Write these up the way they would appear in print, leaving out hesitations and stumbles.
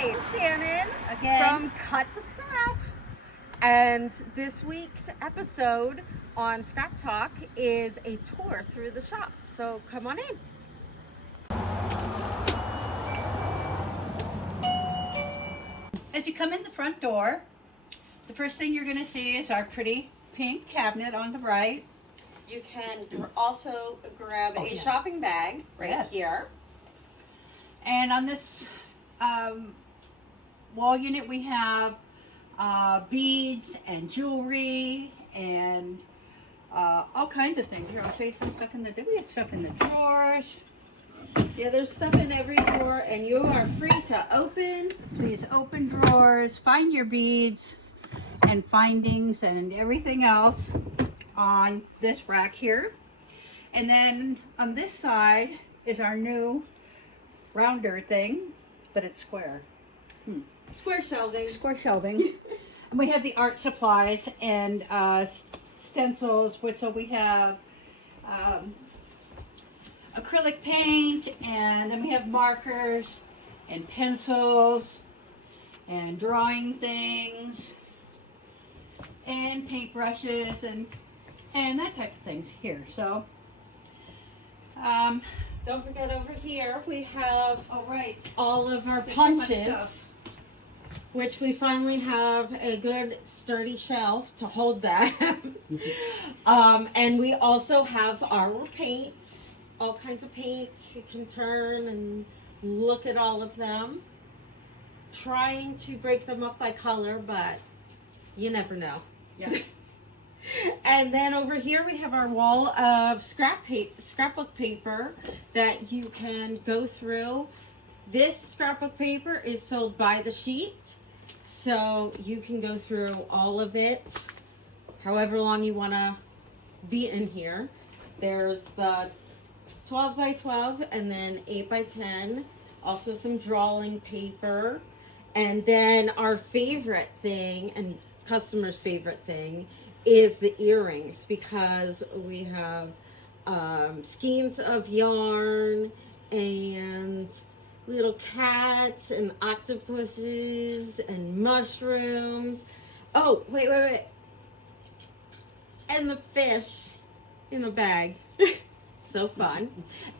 Hi, Shannon Again. from Cut the Scrap. And this week's episode on Scrap Talk is a tour through the shop. So come on in. As you come in the front door, the first thing you're going to see is our pretty pink cabinet on the right. You can also grab a yeah. shopping bag right Yes. here. And on this wall unit, we have beads and jewelry and all kinds of things. Here, I'll show you some stuff in the. We have stuff in the drawers. Yeah, there's stuff in every drawer, and you are free to open. Please open drawers, find your beads and findings and everything else on this rack here. And then on this side is our new rounder thing, but it's square. Square shelving. Square shelving. And we have the art supplies and stencils, which so we have acrylic paint, and then we have markers and pencils and drawing things and paintbrushes and that type of things here. So Don't forget over here we have oh right, all of our there's so much punches. stuff. Which we finally have a good sturdy shelf to hold that. And we also have our paints, all kinds of paints. You can turn and look at all of them. Trying to break them up by color, but you never know. Yeah. And then over here we have our wall of scrapbook paper that you can go through. This scrapbook paper is sold by the sheet, so you can go through all of it, however long you want to be in here. There's the 12 by 12 and then 8 by 10, also some drawing paper, and then our favorite thing, and customers' favorite thing, is the earrings, because we have skeins of yarn and little cats and octopuses and mushrooms. Oh, wait. And the fish in a bag. So fun.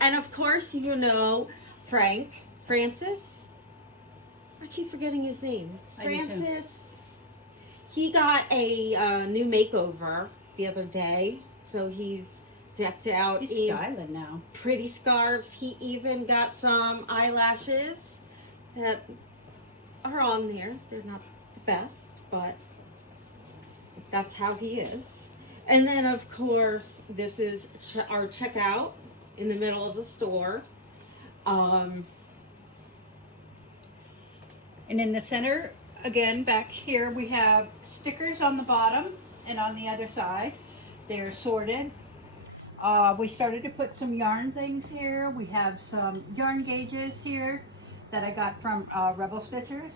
And of course, you know Francis. I keep forgetting his name. Francis. He got a new makeover the other day. So he's decked out. He's styling now. Pretty scarves. He even got some eyelashes that are on there. They're not the best, but that's how he is. And then, of course, this is our checkout in the middle of the store. And in the center, again, back here, we have stickers on the bottom and on the other side. They're sorted. We started to put some yarn things here. We have some yarn gauges here that I got from Rebel Stitchers.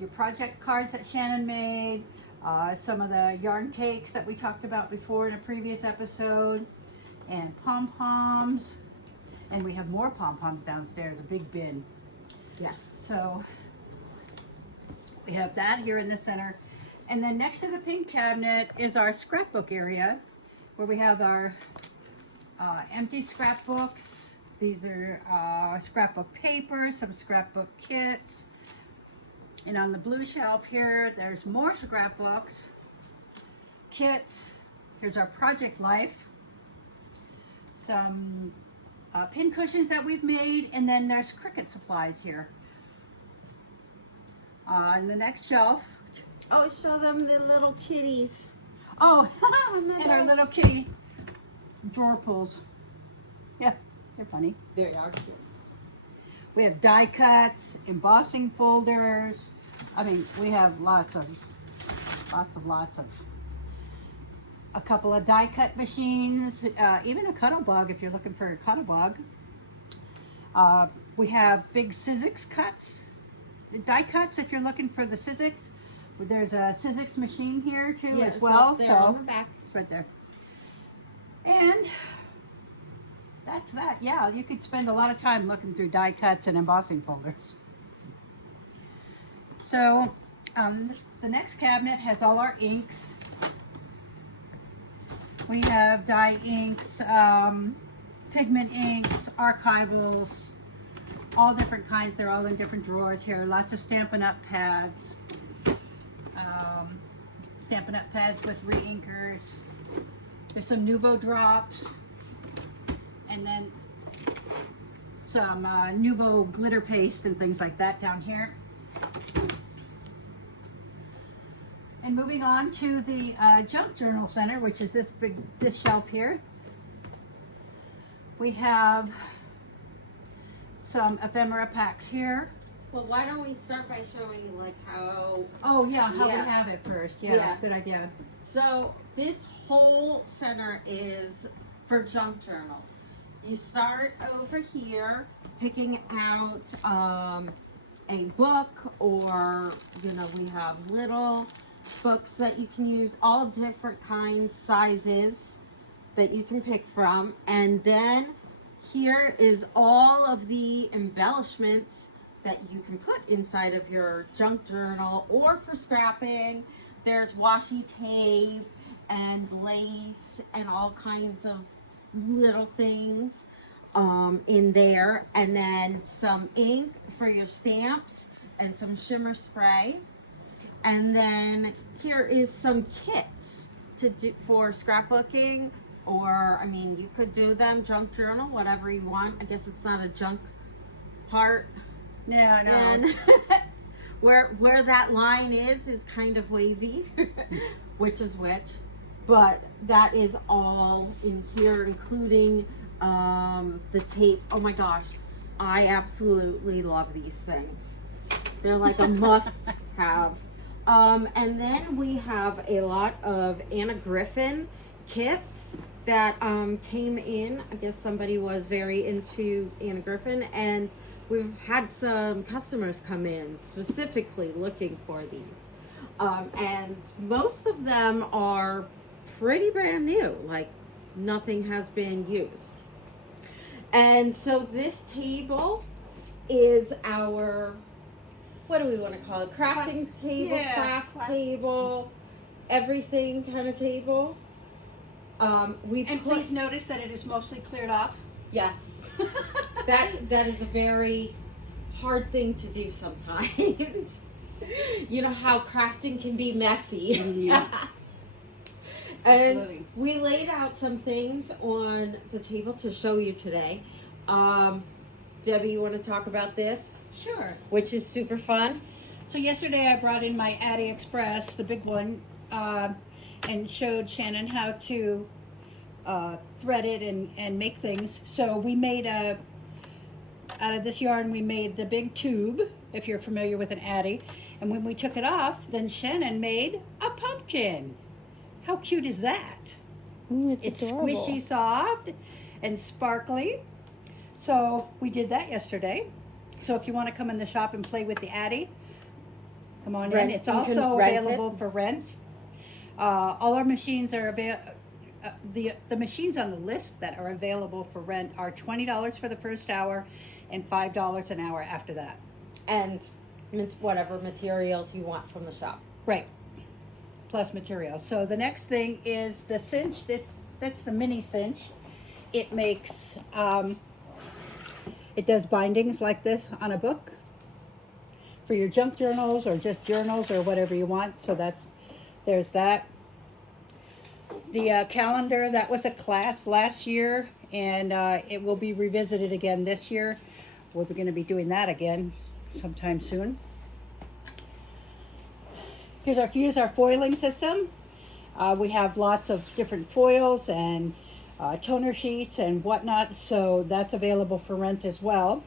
Your project cards that Shannon made. Some of the yarn cakes that we talked about before in a previous episode. And pom-poms. And we have more pom-poms downstairs, a big bin. Yeah. So we have that here in the center. And then next to the pink cabinet is our scrapbook area, where we have our empty scrapbooks. These are scrapbook paper, some scrapbook kits. And on the blue shelf here, there's more scrapbooks, kits. Here's our Project Life. Some pin cushions that we've made, and then there's Cricut supplies here. On the next shelf. Oh, show them the little kitties. Oh, and our little kitty drawer pulls. Yeah, they're funny. They are cute. We have die cuts, embossing folders. I mean, we have lots of. A couple of die cut machines, even a Cuttlebug if you're looking for a Cuttlebug. We have big Sizzix cuts, die cuts if you're looking for the Sizzix. There's a Sizzix machine here too as well. It's up there on the back. It's right there. And that's that. Yeah, you could spend a lot of time looking through die cuts and embossing folders. So the next cabinet has all our inks. We have dye inks, pigment inks, archivals, all different kinds. They're all in different drawers here. Lots of Stampin' Up! Pads. Stampin' Up! Pads with re-inkers. There's some Nuvo drops. And then some Nuvo glitter paste and things like that down here. And moving on to the Junk Journal Center, which is this shelf here. We have some ephemera packs here. Well, why don't we start by showing like how... Oh yeah, how Yeah. we have it first. Yeah, Yeah. good idea. So this whole center is for junk journals. You start over here picking out a book, or you know, we have little books that you can use, all different kinds, sizes that you can pick from. And then here is all of the embellishments that you can put inside of your junk journal or for scrapping. There's washi tape and lace and all kinds of little things in there, and then some ink for your stamps and some shimmer spray. And then here is some kits to do for scrapbooking, or I mean, you could do them junk journal, whatever you want. I guess it's not a junk part. Yeah, I know. And where that line is kind of wavy, which is which. But that is all in here, including the tape. Oh my gosh, I absolutely love these things. They're like a must have. And then we have a lot of Anna Griffin kits that came in. I guess somebody was very into Anna Griffin, and we've had some customers come in specifically looking for these. And most of them are pretty brand new, like nothing has been used. And so this table is our, what do we want to call it? Crafting table, yeah, class table, everything kind of table. And please notice that it is mostly cleared off. Yes. that is a very hard thing to do sometimes. You know how crafting can be messy. Yeah. And Absolutely. we laid out some things on the table to show you today. Debbie, you want to talk about this? Sure. Which is super fun. So yesterday I brought in my Addy Express, the big one, and showed Shannon how to thread it and make things. So we made out of this yarn, we made the big tube, if you're familiar with an Addy. And when we took it off, then Shannon made a pumpkin. How cute is that? Ooh, It's adorable. squishy soft and sparkly. So we did that yesterday. So if you want to come in the shop and play with the Addy, come on Rent- in. It's you can also rent it. available for rent. All our machines are available. The machines on the list that are available for rent are $20 for the first hour and $5 an hour after that. And whatever materials you want from the shop. Right. Plus material. So the next thing is the cinch. That's the mini cinch. It makes, it does bindings like this on a book for your junk journals or just journals or whatever you want. So there's that. The calendar, that was a class last year, and it will be revisited again this year. We're going to be doing that again sometime soon. Here's our foiling system. We have lots of different foils and toner sheets and whatnot, so that's available for rent as well.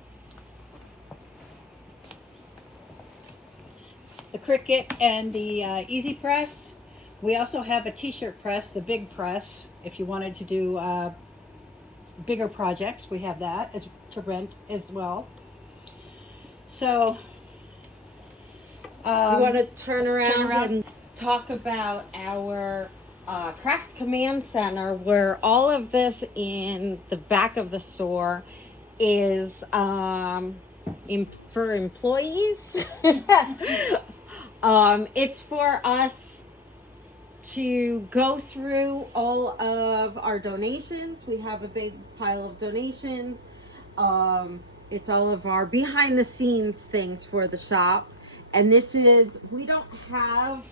The Cricut and the Easy Press. We also have a t-shirt press, the big press, if you wanted to do bigger projects. We have that to rent as well. So We want to turn around and talk about our Craft Command Center, where all of this in the back of the store is for employees. It's for us to go through all of our donations. We have a big pile of donations. It's all of our behind the scenes things for the shop. And this is, we don't have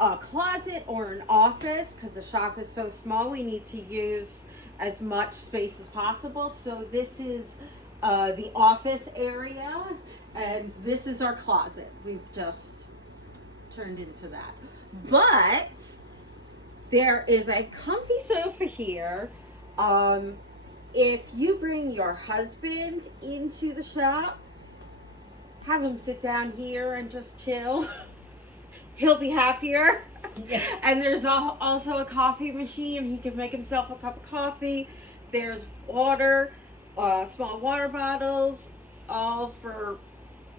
a closet or an office because the shop is so small. We need to use as much space as possible. So this is the office area, and this is our closet. We've just turned into that. But there is a comfy sofa here. If you bring your husband into the shop, have him sit down here and just chill. He'll be happier. Yeah. And there's also a coffee machine. He can make himself a cup of coffee. There's water, small water bottles, all for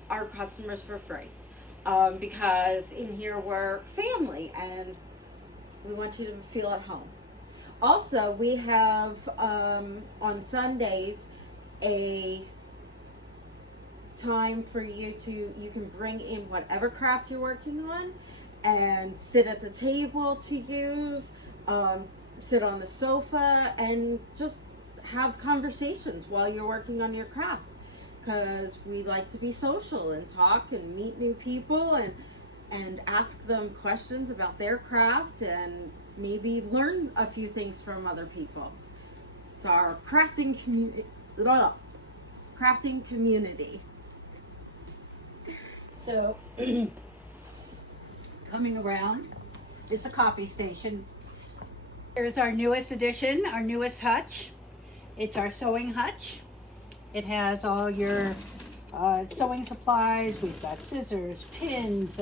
our customers for free. Because in here we're family and we want you to feel at home. Also, we have on Sundays a time for you can bring in whatever craft you're working on and sit at the table to use, sit on the sofa and just have conversations while you're working on your craft, because we like to be social and talk and meet new people and ask them questions about their craft and maybe learn a few things from other people. It's our crafting community. So, coming around is the coffee station. Here's our newest addition, our newest hutch. It's our sewing hutch. It has all your sewing supplies. We've got scissors, pins,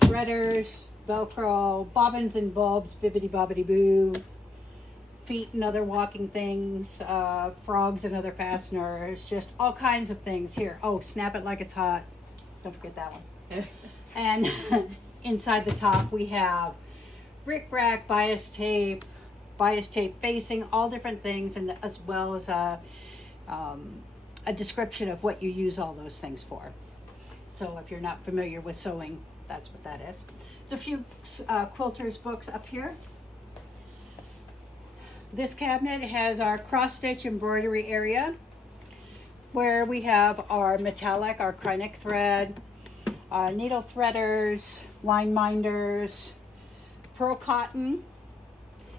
threaders, Velcro, bobbins and bulbs, bibbidi bobbidi boo, feet and other walking things, frogs and other fasteners, just all kinds of things here. Oh, snap it like it's hot. Don't forget that one. And inside the top we have brick rack, bias tape facing, all different things, and as well as a description of what you use all those things for. So if you're not familiar with sewing, that's what that is. There's a few quilters books up here. This cabinet has our cross stitch embroidery area, where we have our metallic, our Kreinik thread, needle threaders, line minders, pearl cotton,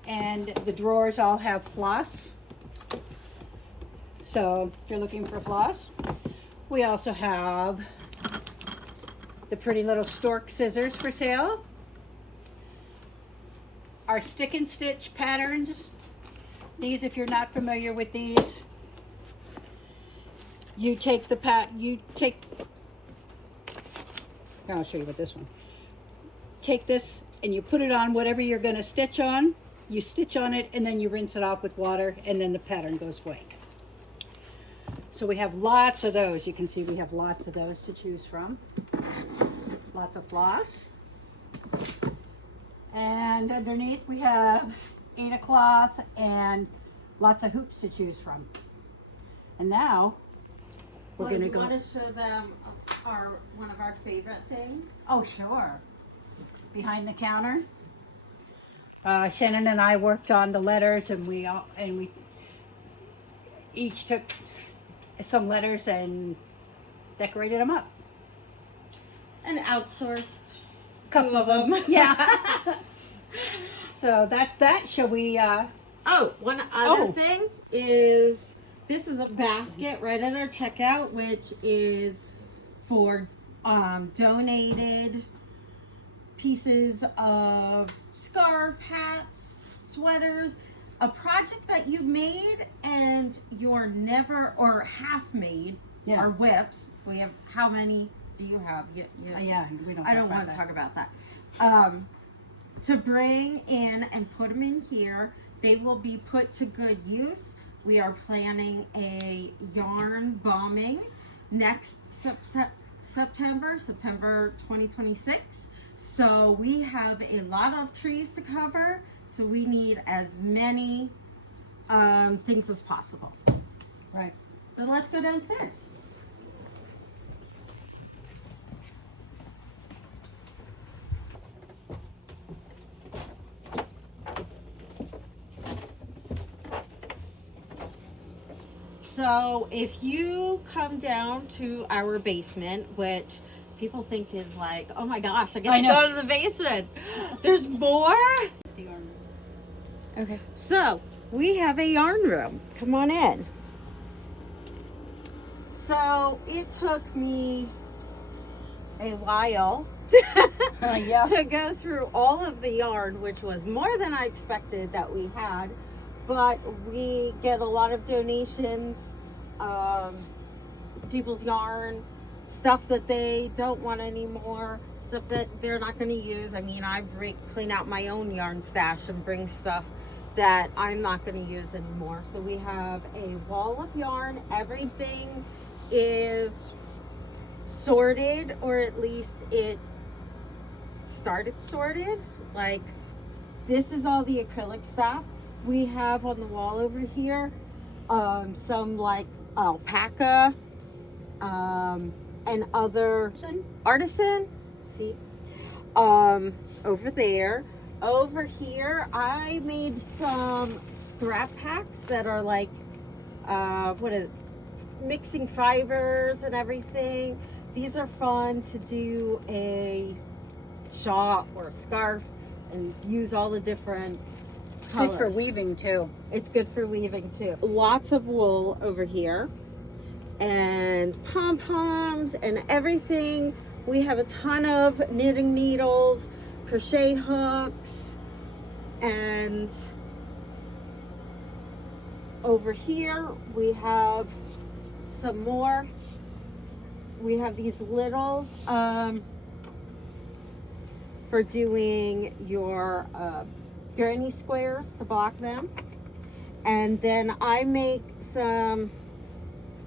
and the drawers all have floss. So if you're looking for floss, we also have the pretty little stork scissors for sale. Our stick and stitch patterns. These, if you're not familiar with these, you take I'll show you with this one. Take this and you put it on whatever you're going to stitch on. You stitch on it and then you rinse it off with water and then the pattern goes away. So we have lots of those. You can see we have lots of those to choose from. Lots of floss. And underneath we have Ada cloth and lots of hoops to choose from. And now we're going to go. You want to show them one of our favorite things? Oh, sure. Behind the counter. Shannon and I worked on the letters, and we each took some letters and decorated them up. And outsourced a couple of them. Yeah. So that's that. Shall we? One other thing is, this is a basket right at our checkout, which is for donated pieces of scarf, hats, sweaters, a project that you made and you're never or half made. Yeah. Or whips. We have, how many do you have? Yeah, we don't. I don't want to talk about that. To bring in and put them in here, they will be put to good use. We are planning a yarn bombing next September 2026. So we have a lot of trees to cover. So we need as many things as possible. Right. So let's go downstairs. So if you come down to our basement, which people think is like, oh my gosh, I get to go to the basement. There's more. Okay. So we have a yarn room. Come on in. So it took me a while to go through all of the yarn, which was more than I expected that we had. But we get a lot of donations, people's yarn, stuff that they don't want anymore, stuff that they're not going to use. I mean, I clean out my own yarn stash and bring stuff that I'm not going to use anymore. So we have a wall of yarn. Everything is sorted, or at least it started sorted. Like, this is all the acrylic stuff. We have on the wall over here some like alpaca and other artisan. See, over there. Over here, I made some scrap packs that are like mixing fibers and everything. These are fun to do a shawl or a scarf and use all the different colors. Good for weaving too. It's good for weaving too. Lots of wool over here and pom-poms and everything. We have a ton of knitting needles, crochet hooks, and over here we have some more. We have these little for doing your granny squares to block them. And then I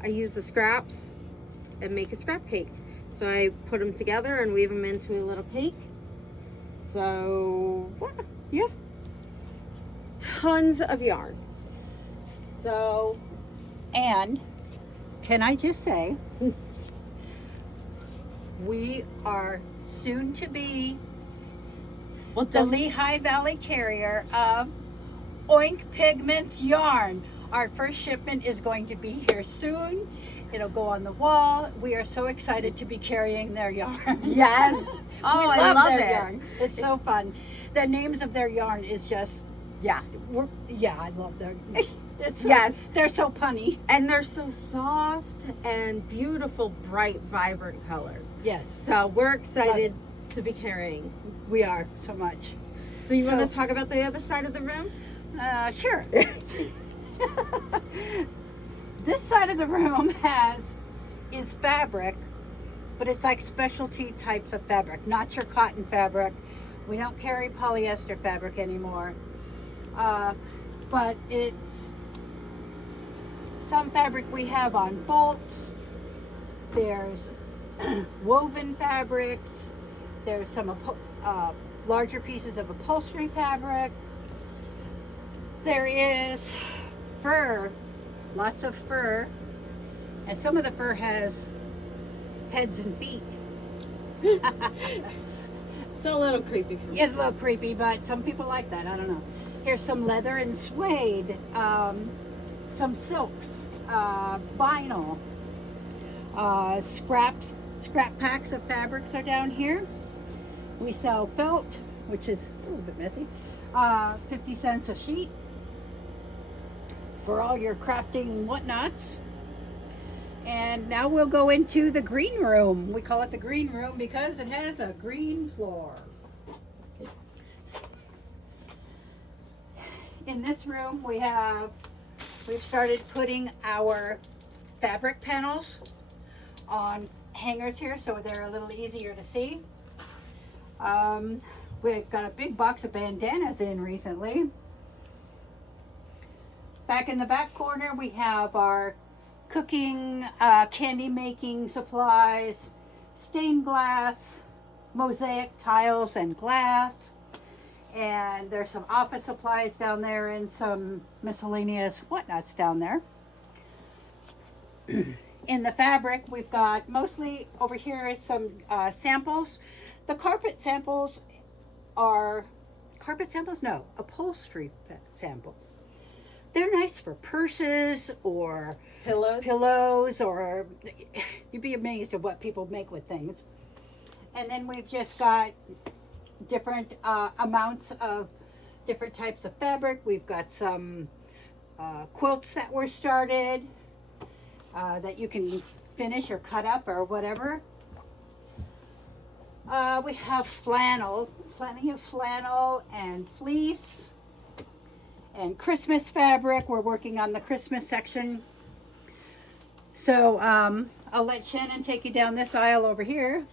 use the scraps and make a scrap cake. So I put them together and weave them into a little cake. So yeah, tons of yarn. So, and can I just say, we are soon to be the Lehigh Valley carrier of Oink Pigments yarn. Our first shipment is going to be here soon. It'll go on the wall. We are so excited to be carrying their yarn. Yes. Oh, I love their it. yarn. It's so fun. The names of their yarn is just, I love their yes. They're so punny. And they're so soft and beautiful, bright, vibrant colors. Yes. So we're excited to be carrying. We are so much. So you want to talk about the other side of the room? Sure. This side of the room is fabric, but it's like specialty types of fabric, not your cotton fabric. We don't carry polyester fabric anymore. But it's some fabric we have on bolts. There's woven fabrics. There's some larger pieces of upholstery fabric. There is fur, lots of fur, and some of the fur has heads and feet. It's a little creepy. It's a little creepy, but some people like that. I don't know. Here's some leather and suede, some silks, vinyl, scrap packs of fabrics are down here. We sell felt, which is a little bit messy, 50 cents a sheet for all your crafting whatnots. And now we'll go into the green room. We call it the green room because it has a green floor. In this room we've started putting our fabric panels on hangers here so they're a little easier to see. We've got a big box of bandanas in recently. Back in the back corner we have our cooking, candy making supplies, stained glass, mosaic tiles and glass. And there's some office supplies down there and some miscellaneous whatnots down there. in the fabric, we've got mostly over here is some samples. The carpet samples are no, upholstery samples. They're nice for purses or pillows, or you'd be amazed at what people make with things. And then we've just got different amounts of different types of fabric. We've got some quilts that were started that you can finish or cut up or whatever. We have flannel, plenty of flannel and fleece and Christmas fabric. We're working on the Christmas section. So I'll let Shannon take you down this aisle over here.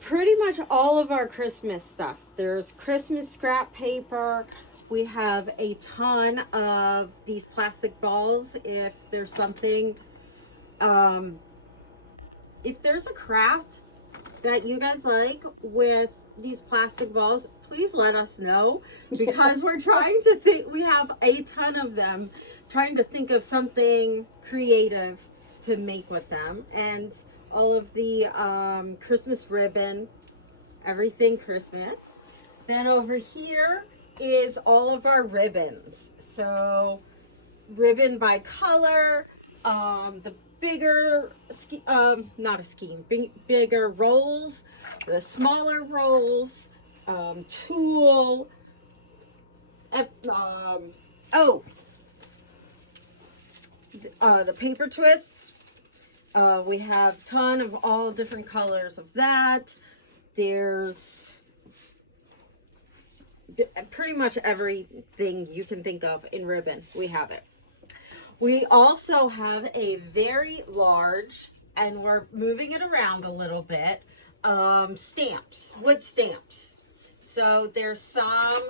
Pretty much all of our Christmas stuff. There's Christmas scrap paper. We have a ton of these plastic balls. If there's something, if there's a craft that you guys like with these plastic balls, please let us know, because we're trying to think, we have a ton of them, trying to think of something creative to make with them. And all of the Christmas ribbon, everything Christmas. Then over here is all of our ribbons. So ribbon by color, the bigger, bigger rolls, the smaller rolls, tulle, the paper twists. We have a ton of all different colors of that. There's pretty much everything you can think of in ribbon. We have it. We also have a very large, and we're moving it around a little bit, stamps, wood stamps. So there's some,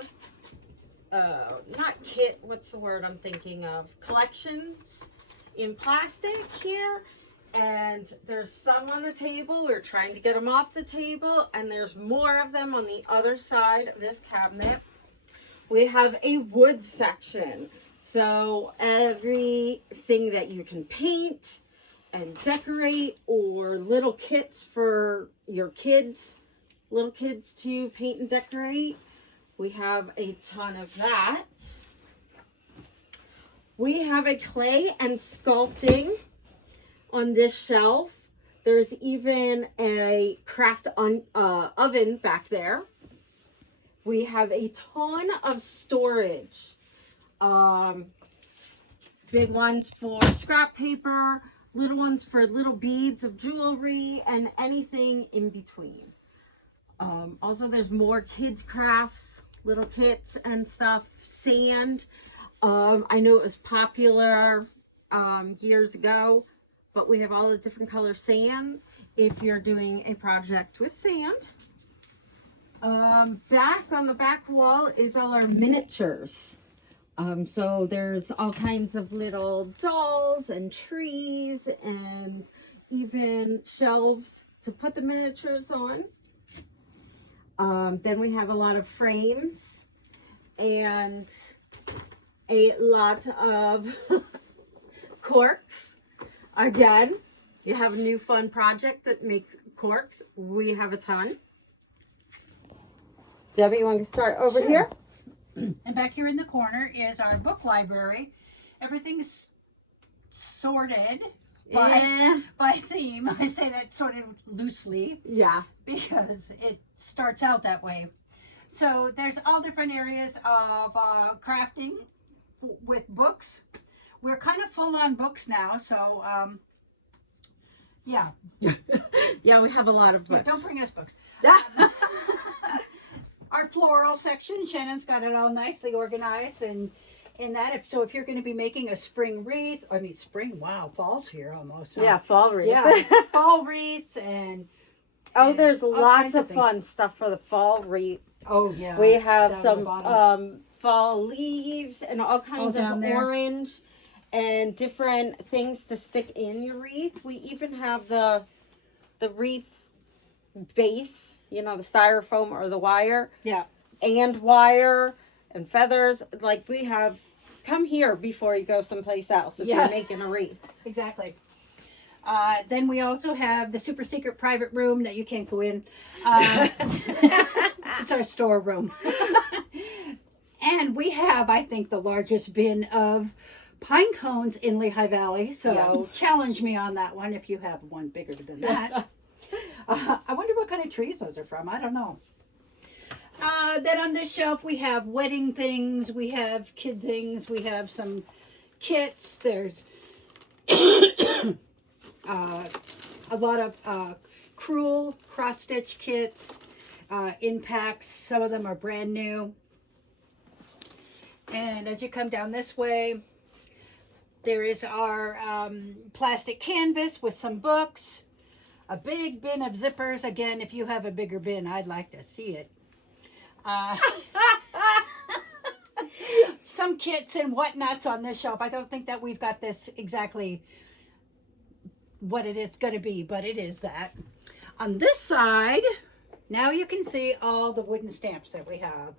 not kit, what's the word I'm thinking of? Collections in plastic here. And there's some on the table. We're trying to get them off the table. And there's more of them on the other side of this cabinet. We have a wood section. So everything that you can paint and decorate, or little kits for your kids, little kids to paint and decorate. We have a ton of that. We have a clay and sculpting on this shelf. There's even a craft oven back there. We have a ton of storage. Big ones for scrap paper, little ones for little beads of jewelry, and anything in between. Also, there's more kids crafts, little kits and stuff, sand. I know it was popular years ago, but we have all the different color sand if you're doing a project with sand. Back on the back wall is all our miniatures. So there's all kinds of little dolls and trees and even shelves to put the miniatures on. Then we have a lot of frames and a lot of corks. Again, you have a new fun project that makes corks. We have a ton. Debbie, you want to start over here? And back here in the corner is our book library. Everything's sorted by theme. I say that sort of loosely. Yeah. Because it starts out that way. So there's all different areas of crafting with books. We're kind of full on books now, so yeah. Yeah, we have a lot of books. Yeah, don't bring us books. Our floral section, Shannon's got it all nicely organized, and in that, so if you're going to be making a spring wreath, wow, fall's here almost. Yeah, fall wreath. Yeah, fall wreaths and there's lots of fun stuff for the fall wreath. Oh yeah, we have some fall leaves and all kinds of orange and different things to stick in your wreath. We even have the wreath base, the styrofoam or the wire. Yeah. And wire and feathers. Like, we have come here before you go someplace else if you're making a wreath. Exactly. Then we also have the super secret private room that you can't go in. It's our storeroom. And we have, I think, the largest bin of pine cones in Lehigh Valley. So challenge me on that one if you have one bigger than that. I wonder what kind of trees those are from. I don't know. Then on this shelf we have wedding things. We have kid things. We have some kits. There's a lot of crewel cross-stitch kits in packs. Some of them are brand new. And as you come down this way, there is our plastic canvas with some books, a big bin of zippers. Again, if you have a bigger bin, I'd like to see it. Some kits and whatnots on this shelf. I don't think that we've got this exactly what it is going to be, but it is that. On this side, now you can see all the wooden stamps that we have.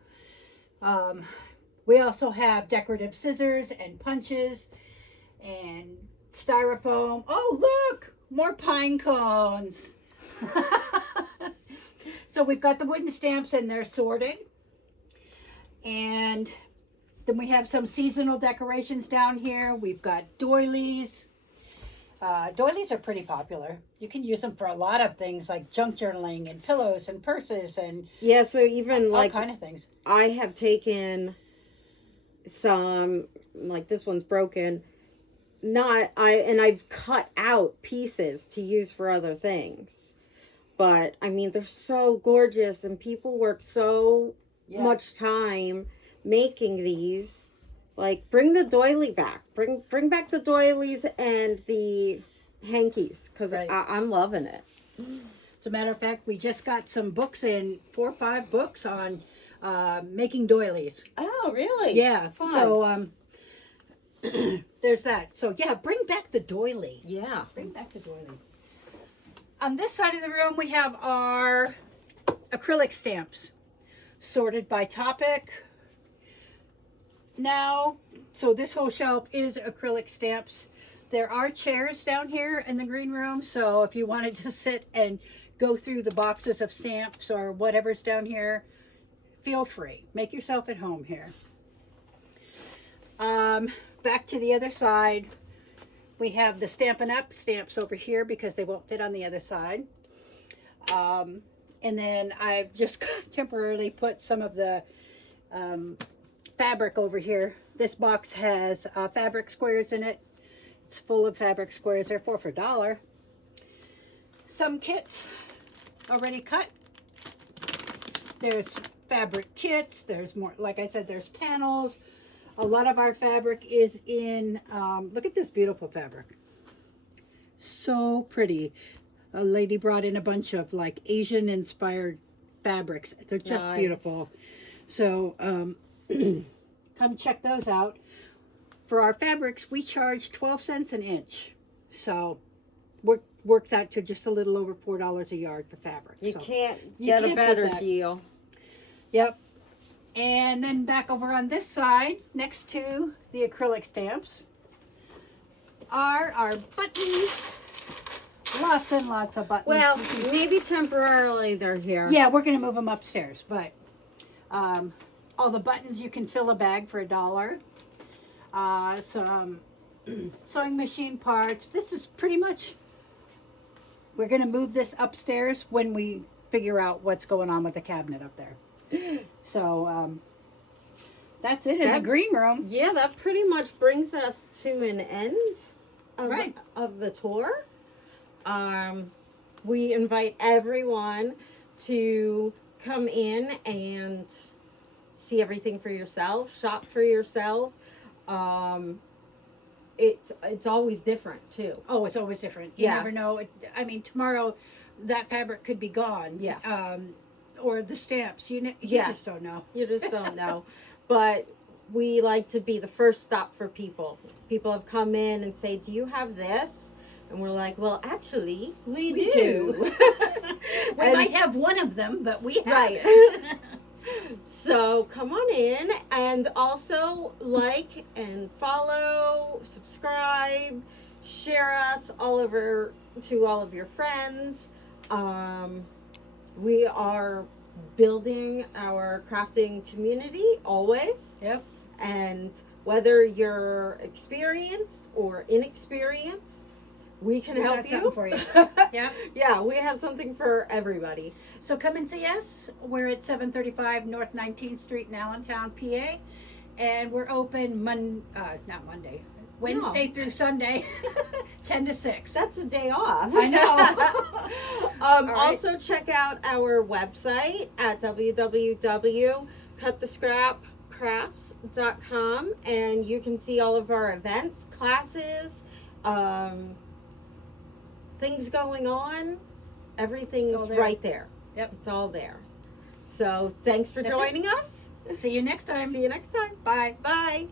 We also have decorative scissors and punches and styrofoam. Oh, look, more pine cones. So we've got the wooden stamps and they're sorted. And then we have some seasonal decorations down here. We've got doilies. Doilies are pretty popular. You can use them for a lot of things like junk journaling and pillows and purses and so even all kind of things. I have taken some, like this one's broken. I've cut out pieces to use for other things. But I mean, they're so gorgeous and people work so much time making these. Like, bring the doily back. Bring back the doilies and the hankies, because I'm loving it. As a matter of fact, we just got some books in, 4 or 5 books on making doilies. Oh, really? Yeah. Fun. So there's that. So yeah, bring back the doily. Yeah. Bring back the doily. On this side of the room, we have our acrylic stamps sorted by topic. Now, so this whole shelf is acrylic stamps. There are chairs down here in the green room, so if you wanted to sit and go through the boxes of stamps or whatever's down here, feel free. Make yourself at home here. Back to the other side, we have the Stampin' Up! Stamps over here because they won't fit on the other side. And then I've just temporarily put some of the fabric over here. This box has fabric squares in it. It's full of fabric squares. They're $4 for $1. Some kits already cut. There's fabric kits. There's more, like I said, there's panels. A lot of our fabric is in, look at this beautiful fabric. So pretty. A lady brought in a bunch of like Asian inspired fabrics. They're just beautiful. So come check those out. For our fabrics, we charge 12 cents an inch. So works out to just a little over $4 a yard for fabric. You so can't get a better deal. Yep. And then back over on this side, next to the acrylic stamps, are our buttons. Lots and lots of buttons. Well, maybe temporarily they're here. Yeah, we're going to move them upstairs. But all the buttons, you can fill a bag for $1. Some sewing machine parts. This is pretty much, we're going to move this upstairs when we figure out what's going on with the cabinet up there. So that's it in the green room. Yeah, that pretty much brings us to an end Right. of the tour. We invite everyone to come in and see everything for yourself, shop for yourself. It's always different too. Oh, it's always different. You never know. I mean, tomorrow that fabric could be gone. Yeah. Or the stamps. You just don't know. You just don't know. But we like to be the first stop for people. People have come in and say, "Do you have this?" And we're like, "Well, actually, we do." We might have one of them, but we have Right. it. So come on in, and also like and follow, subscribe, share us all over to all of your friends. We are building our crafting community always. Yep. And whether you're experienced or inexperienced, we can help got you. something for you. Yeah. Yeah, we have something for everybody. So come and see us. We're at 735 North 19th Street in Allentown, PA. And we're open not Monday, Wednesday through Sunday, 10 to 6. That's a day off. I know. All right. Also, check out our website at www.cutthescrapcrafts.com, and you can see all of our events, classes, things going on. Everything's all there. right there. Yep. It's all there. So thanks for That's joining us. See you next time. See you next time. Bye. Bye.